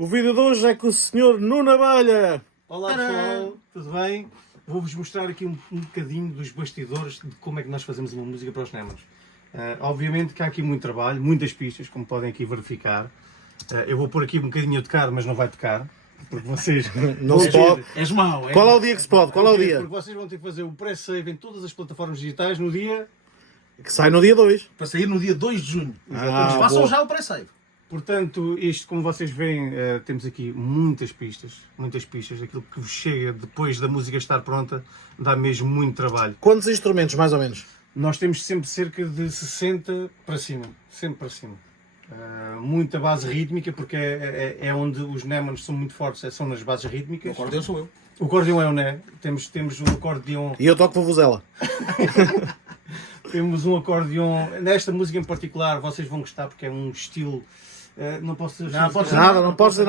O vídeo de hoje é com o Sr. Nuno Abelha. Olá pessoal, tudo bem? Vou-vos mostrar aqui um bocadinho dos bastidores de como é que nós fazemos uma música para os Nemons. Obviamente que há aqui muito trabalho, muitas pistas, como podem aqui verificar. Eu vou pôr aqui um bocadinho a tocar, mas não vai tocar, porque vocês... Não se pode. És mau, é? Qual é o dia que se pode? Qual é o dia? Porque vocês vão ter que fazer o pré-save em todas as plataformas digitais no dia... Que sai no dia 2. Para sair no dia 2 de junho. Ah, Façam boa. já o pré-save. Portanto, isto, como vocês veem, temos aqui muitas pistas. Aquilo que vos chega depois da música estar pronta dá mesmo muito trabalho. Quantos instrumentos, mais ou menos? Nós temos sempre cerca de 60 para cima, sempre para cima. Muita base rítmica, porque é onde os Nemons são muito fortes, são nas bases O rítmicas. acordeão sou eu. O acordeão é o né? Temos um acordeão, E eu toco vuvuzela. temos um acordeão, nesta música em particular vocês vão gostar porque é um estilo, não posso dizer Não, pode ser Nada, não podes dizer